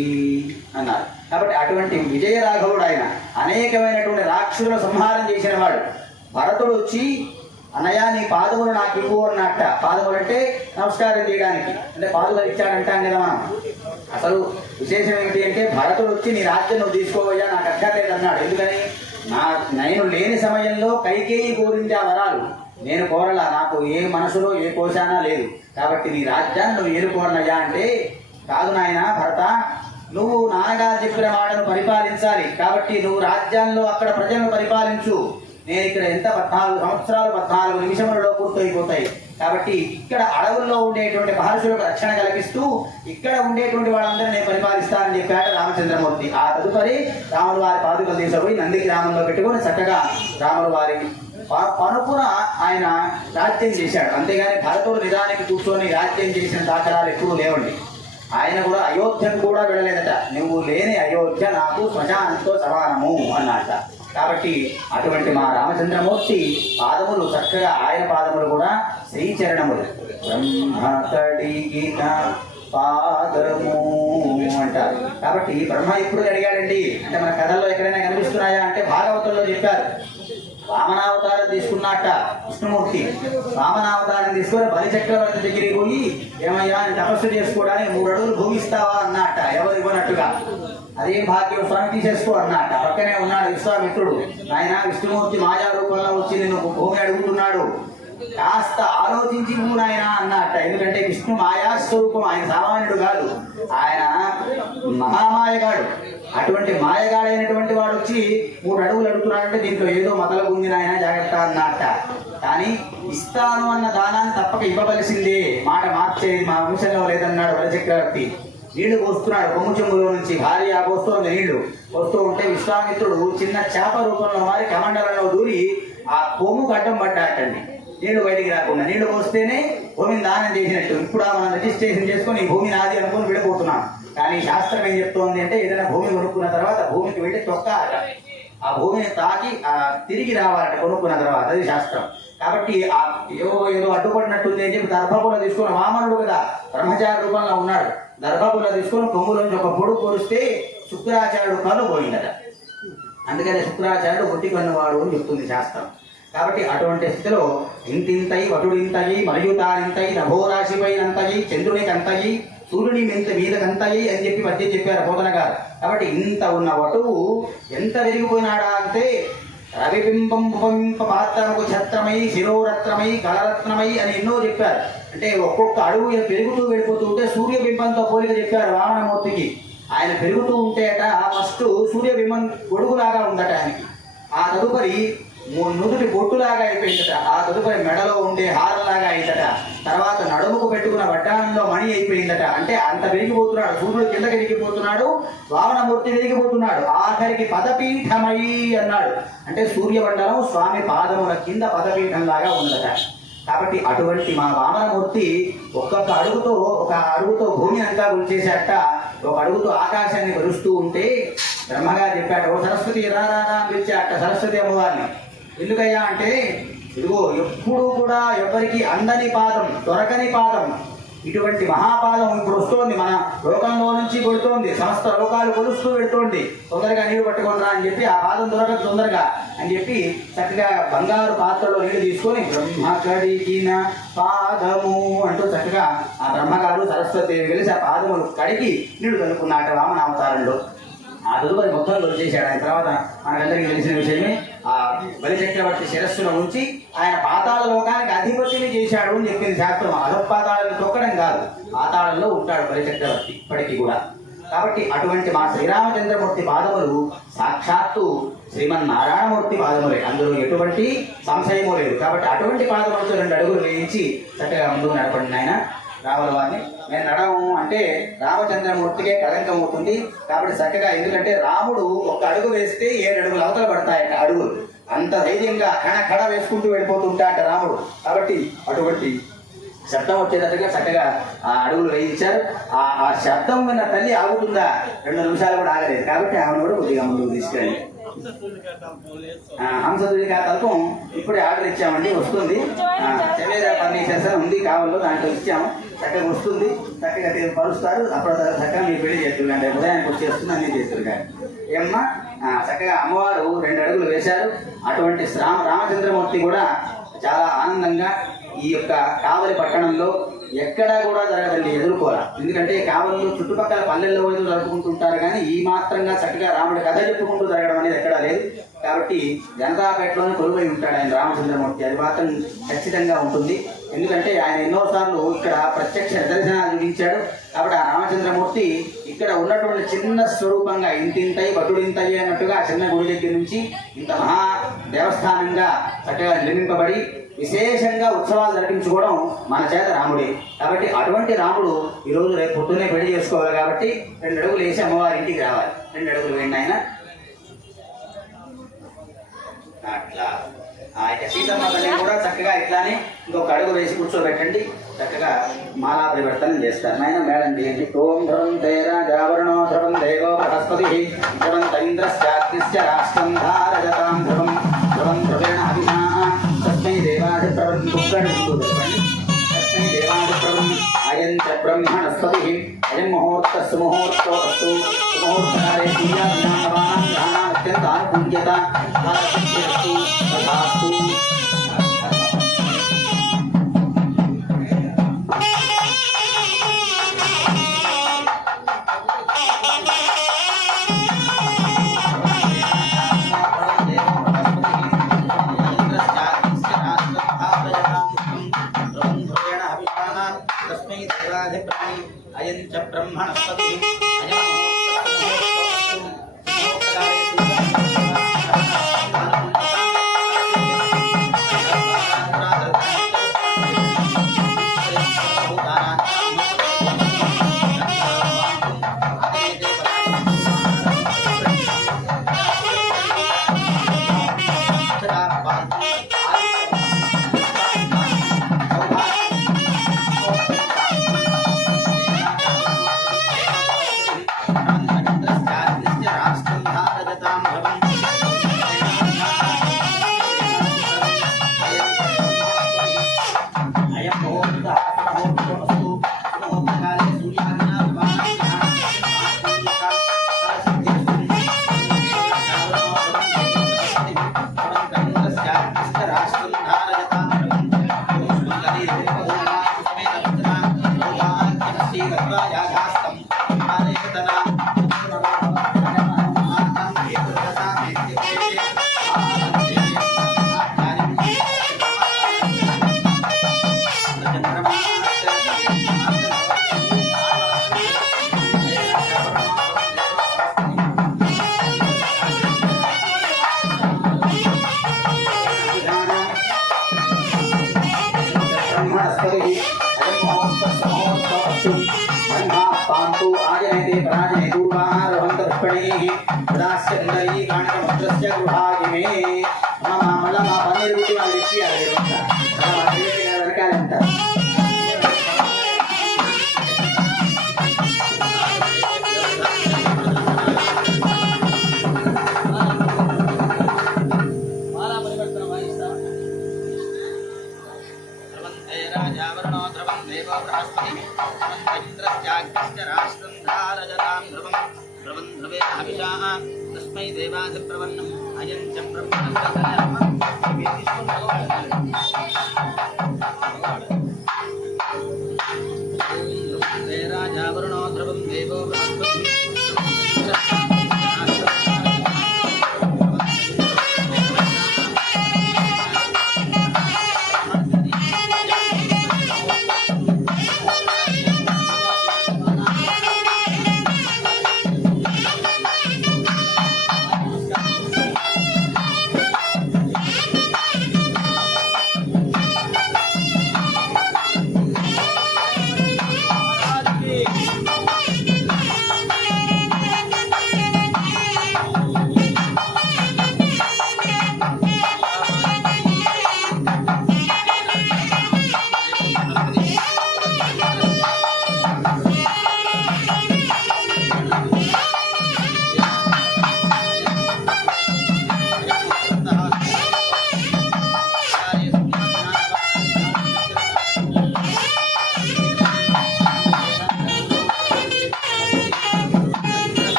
అన్నారు. కాబట్టి అటువంటి విజయ రాఘవుడు ఆయన అనేకమైనటువంటి రాక్షసుల సంహారం చేసిన వాడు. భరతుడు వచ్చి అన్నయ్య నీ పాదములు నాకు ఇవ్వు అన్నట్ట. పాదములు అంటే నమస్కారం చేయడానికి, అంటే పాదులు ఇచ్చాడంటాం కదా మనం. అసలు విశేషం ఏమిటి అంటే భరతుడు వచ్చి నీ రాజ్యం నువ్వు తీసుకోవయ్యా, నాకు అక్కర్లేదు అన్నాడు. ఎందుకని నేను లేని సమయంలో కైకేయి కోరింది ఆ వరాలు, నేను కోరలా. నాకు ఏ మనసులో ఏ కోశానా లేదు. కాబట్టి నీ రాజ్యాన్ని నువ్వు ఏలుకోరనయ్యా అంటే, కాదు నాయన భరత, నువ్వు నాన్నగారు చెప్పిన మాటను పరిపాలించాలి. కాబట్టి నువ్వు రాజ్యాల్లో అక్కడ ప్రజలను పరిపాలించు. నేను ఇక్కడ ఎంత 14 సంవత్సరాలు 14 నిమిషములలో పూర్తయిపోతాయి. కాబట్టి ఇక్కడ అడవుల్లో ఉండేటువంటి మహర్షులకు రక్షణ కల్పిస్తూ ఇక్కడ ఉండేటువంటి వాళ్ళందరూ నేను పరిపాలిస్తానని చెప్పాడు రామచంద్రమూర్తి. ఆ తదుపరి రాముల వారి పాదుకలు తీసుకుపోయి నంది గ్రామంలో పెట్టుకొని చక్కగా రాముల వారి పనుపున ఆయన రాజ్యం చేశాడు. అంతేగాని భరతుడు నిజానికి కూర్చొని రాజ్యం చేసిన దాఖలాలు ఎక్కువ లేవండి. ఆయన కూడా అయోధ్యను కూడా వెళ్ళలేదట. నువ్వు లేని అయోధ్య నాకు శ్మశానంతో సమానము అన్నట. కాబట్టి అటువంటి మా రామచంద్రమూర్తి పాదములు చక్కగా, ఆయన పాదములు కూడా శ్రీచరణములు. బ్రహ్మ కడిగిన పాదము అంటారు. కాబట్టి బ్రహ్మ ఎప్పుడు అడిగాడండి అంటే మన కథల్లో ఎక్కడైనా కనిపిస్తున్నాయా అంటే భాగవతంలో చెప్పారు. వామనావతారం తీసుకున్నట్ట విష్ణుమూర్తి. వామనావతారం తీసుకొని బలిచక్రవర్తి దగ్గరికి పోయి ఏమయ్యా తపస్సు చేసుకోవడానికి 3 అడుగులు భూమిస్తావా అన్నట్ట. ఎవరు ఇవ్వనట్టుగా. అదేం భాగ్యం స్వామి తీసేసుకో అన్నట్ట. పక్కనే ఉన్నాడు విశ్వామిత్రుడు. ఆయన విష్ణుమూర్తి మాయా రూపంలో వచ్చి నిన్ను భూమి అడుగుతున్నాడు, కాస్త ఆలోచించి నాయన అన్నట్ట. ఎందుకంటే విష్ణు మాయా స్వరూపం, ఆయన సామాన్యుడు కాదు, ఆయన మహామాయగాడు. అటువంటి మాయగాడైనటువంటి వాడు వచ్చి 3 అడుగులు అడుగుతున్నాడంటే దీంట్లో ఏదో మొదలు ఉంది నాయన, జాగ్రత్త అన్నట్ట. కానీ ఇస్తాను అన్న దానాన్ని తప్పక ఇవ్వవలసిందే, మాట మార్చేది మా వంశంలో లేదన్నాడు బలిచక్రవర్తి. నీళ్లు పోస్తున్నాడు కొమ్ము చెంబులో నుంచి. భార్య పోస్తోంది నీళ్లు. పోస్తూ ఉంటే విశ్వామిత్రుడు చిన్న చేప రూపంలో మారి కమండలంలో దూరి ఆ కొమ్ము గడ్డం పడ్డాటండి. నీళ్లు బయటికి రాకుండా. నీళ్లు పోస్తేనే భూమిని దానం చేసినట్టు. ఇప్పుడు మనం రిజిస్ట్రేషన్ చేసుకుని భూమి నాది అనుకుని విడిపోతున్నాం. కానీ శాస్త్రం ఏం చెప్తోంది అంటే ఏదైనా భూమి కొనుక్కున్న తర్వాత భూమికి వెళ్ళి తొక్కాలట. ఆ భూమిని తాకి తిరిగి రావాలట కొనుక్కున్న తర్వాత. అది శాస్త్రం. కాబట్టి ఏదో అడ్డుపడినట్టుంది అని చెప్పి దర్భపుల తీసుకుని, వామనుడు కదా బ్రహ్మచారి రూపంలో ఉన్నాడు, దర్భపుల తీసుకొని కొమ్ములోంచి ఒక పొడుగు పొడిస్తే శుక్రాచార్యుడు కన్ను పోయిందట. అందుకనే శుక్రాచార్యుడు ఒట్టి కన్నువాడు అని చెప్తుంది శాస్త్రం. కాబట్టి అటువంటి స్థితిలో ఇంతింతయి వటుడింతయి మరియు తానింతయి నభోరాశిపైనంతయి చంద్రునికంతయి సూర్యుని మీదకంతయి అని చెప్పి మధ్య చెప్పారు బోధన గారు. కాబట్టి ఇంత ఉన్న వటువు ఎంత విరిగిపోయినాడా అంటే రవిబింబం ఉపబింబ పాత్రముకు ఛత్రమై శిరోరత్నమై కళరత్నమై అని ఎన్నో చెప్పారు. అంటే ఒక్కొక్క అడుగు పెరుగుతూ వెళ్ళిపోతూ ఉంటే సూర్యబింబంతో పోలిక చెప్పారు వామనమూర్తికి. ఆయన పెరుగుతూ ఉంటే అట ఫస్ట్ సూర్యబింబం గొడుగులాగా ఉందట ఆయనకి. ఆ తదుపరి నుదుటి బొట్టులాగా అయిపోయిందట. ఆ తదుపరి మెడలో ఉండే హారంలాగా అయిందట. తర్వాత నడుముకు పెట్టుకున్న వడ్డానంలో మణి అయిపోయిందట. అంటే అంత పెరిగిపోతున్నాడు. సూర్యుడు కిందకి ఎరిగిపోతున్నాడు, వామనమూర్తి పెరిగిపోతున్నాడు. ఆఖరికి పదపీఠమై అన్నాడు. అంటే సూర్యమండలం స్వామి పాదముల కింద పదపీఠంలాగా ఉన్నదట. కాబట్టి అటువంటి మా వామనమూర్తి ఒక్కొక్క అడుగుతో భూమిని అంతా గురిచేశాట. ఒక అడుగుతో ఆకాశాన్ని కొలుస్తూ ఉంటే బ్రహ్మగారు చెప్పాడు, ఓ సరస్వతి రారా అని పిలిచాట సరస్వతి అమ్మవారిని. ఎందుకయ్యా అంటే, ఇదిగో ఎప్పుడు కూడా ఎవరికి అందని పాదం, దొరకని పాదం, ఇటువంటి మహాపాదం ఇప్పుడు వస్తోంది, మన లోకంలో నుంచి కొడుతోంది, సమస్త లోకాలు కొలుస్తూ పెడుతోంది. తొందరగా నీళ్లు పట్టుకోనరా అని చెప్పి, ఆ పాదం దొరకదు తొందరగా అని చెప్పి చక్కగా బంగారు పాత్రలో నీళ్లు తీసుకొని బ్రహ్మ కడిగిన పాదము అంటూ చక్కగా ఆ బ్రహ్మగారు సరస్వతి కలిసి ఆ పాదములు కడిగి నీళ్లు కలుపుకున్నాట వామనావతారంలో. ఆ తదుపరి మొత్తం చేశాడు. ఆయన తర్వాత మనకందరికీ తెలిసిన విషయమే, ఆ బలిచక్రవర్తి శిరస్సును ఉంచి ఆయన పాతాళ లోకానికి అధిపతిని చేశాడు అని చెప్పింది శాస్త్రం. అధపాతాళాలను తొక్కడం కాదు, పాతాళంలో ఉంటాడు బలిచక్రవర్తి ఇప్పటికీ కూడా. కాబట్టి అటువంటి మా శ్రీరామచంద్రమూర్తి పాదములు సాక్షాత్తు శ్రీమన్నారాయణమూర్తి పాదములే, అందులో ఎటువంటి సంశయమూ లేదు. కాబట్టి అటువంటి పాదములతో 2 అడుగులు వేయించి చక్కగా ముందుకు నడపండి ఆయన రాముల వారిని. నేను నడము అంటే రామచంద్రమూర్తికే కళంకం అవుతుంది. కాబట్టి చక్కగా, ఎందుకంటే రాముడు 1 అడుగు వేస్తే 7 అడుగులు అవతల పడతాయట అడుగులు. అంత ధైర్యంగా కడ వేసుకుంటూ వెళ్ళిపోతుంటాట రాముడు. కాబట్టి అటువంటి శబ్దం వచ్చేటట్టుగా చక్కగా ఆ అడుగులు వేయించారు. ఆ శబ్దం విన్న తల్లి ఆగుతుందా? 2 నిమిషాలు కూడా ఆగలేదు. కాబట్టి ఆమెను కూడా కొద్దిగా ముందుకు తీసుకెళ్ళి హంసదుడికా తల్పం ఇప్పుడే ఆర్డర్ ఇచ్చామండి, వస్తుంది. చెవేరా ఫర్నిచర్స్ అని ఉంది కావాలో, దాంట్లో ఇచ్చాము. చక్కగా వస్తుంది, చక్కగా పరుస్తారు. అప్పుడు చక్కగా మీరు పెళ్లి చేస్తారు కానీ ఉదయానికి వచ్చేస్తుంది, అన్నీ చేస్తారు కానీ ఏమన్నా చక్కగా అమ్మవారు 2 అడుగులు వేశారు. అటువంటి రామచంద్రమూర్తి కూడా చాలా ఆనందంగా ఈ యొక్క కావలి పట్టణంలో ఎక్కడా కూడా జరగదండి, ఎదుర్కోవాలి. ఎందుకంటే కావలిలో చుట్టుపక్కల పల్లెల్లో వైపు జరుపుకుంటుంటారు కానీ ఈ మాత్రంగా చక్కగా రాముడి కథ చెప్పుకుంటూ జరగడం అనేది ఎక్కడా లేదు. కాబట్టి జనతాపేటలోనే కొలువై ఉంటాడు ఆయన రామచంద్రమూర్తి, అది మాత్రం ఖచ్చితంగా ఉంటుంది. ఎందుకంటే ఆయన ఎన్నోసార్లు ఇక్కడ ప్రత్యక్ష నిదర్శనాలు చూపించాడు. కాబట్టి ఆ రామచంద్రమూర్తి ఇక్కడ ఉన్నటువంటి చిన్న స్వరూపంగా ఇంతింతయి బటుడింతయి అన్నట్టుగా చిన్న గుడి దగ్గర నుంచి ఇంత మహా దేవస్థానంగా చక్కగా నిర్మింపబడి విశేషంగా ఉత్సవాలు జరిపించుకోవడం మన చేత రాముడే. కాబట్టి అటువంటి రాముడు ఈరోజు రేపు పొద్దున్నే పెళ్లి చేసుకోవాలి. కాబట్టి 2 అడుగులు వేసి అమ్మవారి ఇంటికి రావాలి. 2 అడుగులు వేయండి ఆయన. అట్లా ఇక సీతమ్మ తల్లిని కూడా చక్కగా ఇట్లానే 1 అడుగు వేసి కూర్చోబెట్టండి. చక్కగా మాలా పరివర్తనం చేస్తారు. నాయన మేడం చేయండి. ఓం ధ్రువం తేరా జావరణో ధ్రువం దేవో బృహస్పతి ధ్రువం తైంద్రశ్చాగ్నిశ్చ రాష్ట్రం ధారజతాం ధ్రువం ధ్రువం ధ్రువేణ అభిషా తస్మై దేవాధిప్రవం అయం చ బ్రహ్మణస్పతి అయం ముహూర్తస్సు ముహూర్తో అస్తు ముహూర్తకాలే సూర్యాభినామవాన్ గ్రహణాత్యంత అనుకూల్యత తథాస్తు తథాస్తు. అయం చ బ్రహ్మణస్పతి అయం दास्य इंद्री गाणक मंत्रस्य गृहागिमे मल्ल మా పన్నీరు గుట్టి వాళ్ళు ఇచ్చి వెనకాలంట तस्मै देवाधिप्रवन्नम् अयं च राजा वरुणो ध्रुवं देवो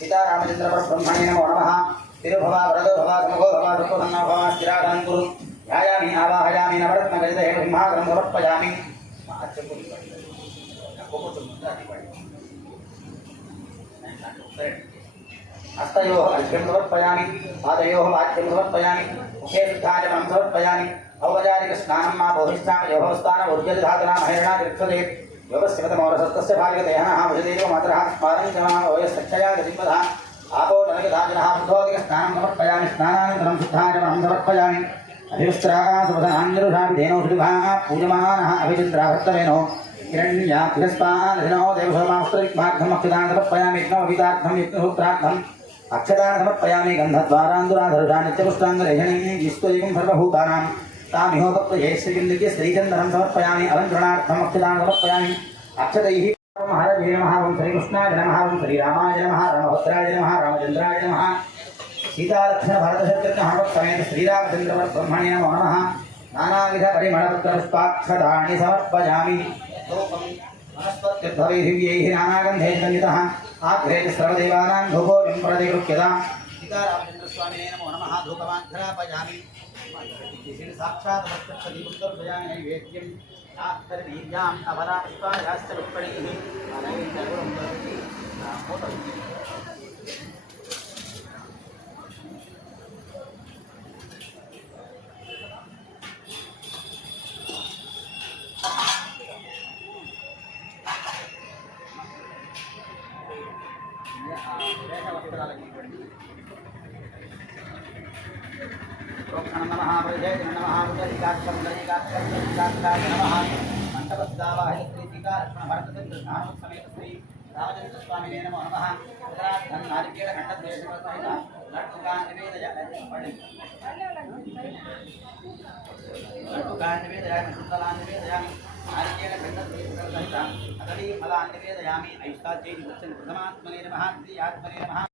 सीतारामचंद्र ब्रह्मणे नमो नमः तिरुभवा वरदो भवा समगो भवा दुःखसन्नो भवा स्थिरागनं कुरु ध्यायामि आवाहयामि नवरत्नगलिते ब्रह्माग्रं समर्पयामि हस्तयोः अर्घ्यं समर्पयामि पादयोः वाद्यं समर्पयामि मुखे शुद्धाचमनं समर्पयामि औपचारिकस्नानं मा बोधिष्ठामयोः स्थानमूर्जलधातुना महेरणा गृह्यते योगस्यमतमोरसस्तस्य भागतयः भजदेव मातरः स्मारं च मम वयस्सक्षया गतिपदः आपो जनकधाजनः बुद्धोदिकस्नानं समर्पयामि स्नानानन्तरं शुद्धाचमनं समर्पयामि अभिवस्त्राः सुपथनान्यरुषापि धेनो सुदुघाः पूजमानः अभिचन्द्राभर्तवेनो हिरण्याभिरस्पानधिनो देवसमास्त्रविग्माघ्नम् अक्षदानं समर्पयामि यज्ञोपवीतार्थं यज्ञसूत्रार्थम् अक्षदानं समर्पयामि गन्धद्वारान्दुराधरुषा नित्यपुष्टाङ्गलेखनीं विश्वदेवं सर्वभूतानां तामिहोपत्वये श्रीकिन्दिके श्रीचन्दनं समर्पयामि अलङ्करणार्थम् अक्षदानं समर्पयामि अक्षतैः महाराजे नमः ओं श्रीकृष्णाय नमः ओं श्रीरामाय नमः रामभद्राय नमः रामचन्द्राय नमः सीतालक्ष्मणभरतशत्रुघ्नहनुमत्समेत श्रीरामचन्द्रब्रह्मणे नमो नमः नानाविधपरिमलपुष्पाक्षदानि समर्पयामि धूपं वनस्पत्यद्भवैर्दिव्यैः नानागन्धैर्गन्धितः आग्रे सर्वदेवानां धूपोऽयं प्रतिगृह्यताम् सीतारामचन्द्रस्वामिने नमो नमः धूपमाघ्रापयामि साक्षात् प्रत्यक्षदीपं नैवेद्यं वीर्याम् अबलापुष्पायाश्च पुष्पणैः महाविजय नमः मुद्रिकाक्षं गणिकाक्षं गणिकाक्षाय नमः मंडपस्दावाहि श्री सीता लक्ष्मण भरत चंद्र नाम समेत श्री रामचंद्र स्वामी नमो नमः धन नारिकेल खंड द्वेष सहित लड्डुकान् निवेदयामि लड्डुकान् निवेदयामि सुतलान् निवेदयामि नारिकेल खंड द्वेष सहित कदली फलान् निवेदयामि ऐष्टाचेति वचन प्रथमात्मने नमः द्वितीयात्मने नमः